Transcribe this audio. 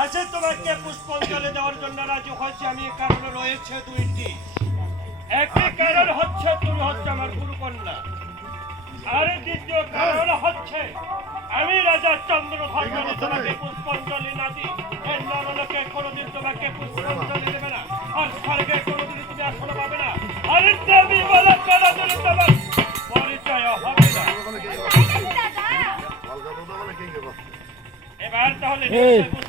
আজ তোমাকে পুষ্পাঞ্জলি দেওয়ার জন্য রাজি হয়েছে। আমি কারণ রয়েছে দুইটি। একটি কারণ হচ্ছে, তুমি হচ্ছে আমার গুরুকন্যা। আর দ্বিতীয় কারণ হচ্ছে, আমি রাজা চন্দ্রধ্বজ যদি তোমাকে পুষ্পাঞ্জলি না দিই। এর নরলোকে কোনোদিন তোমাকে পুষ্পাঞ্জলি দেবে না। আর স্বর্গে কোনোদিন তুমি আসন পাবে না। আর দেবী বলে তাহলে নিশ্চয়ই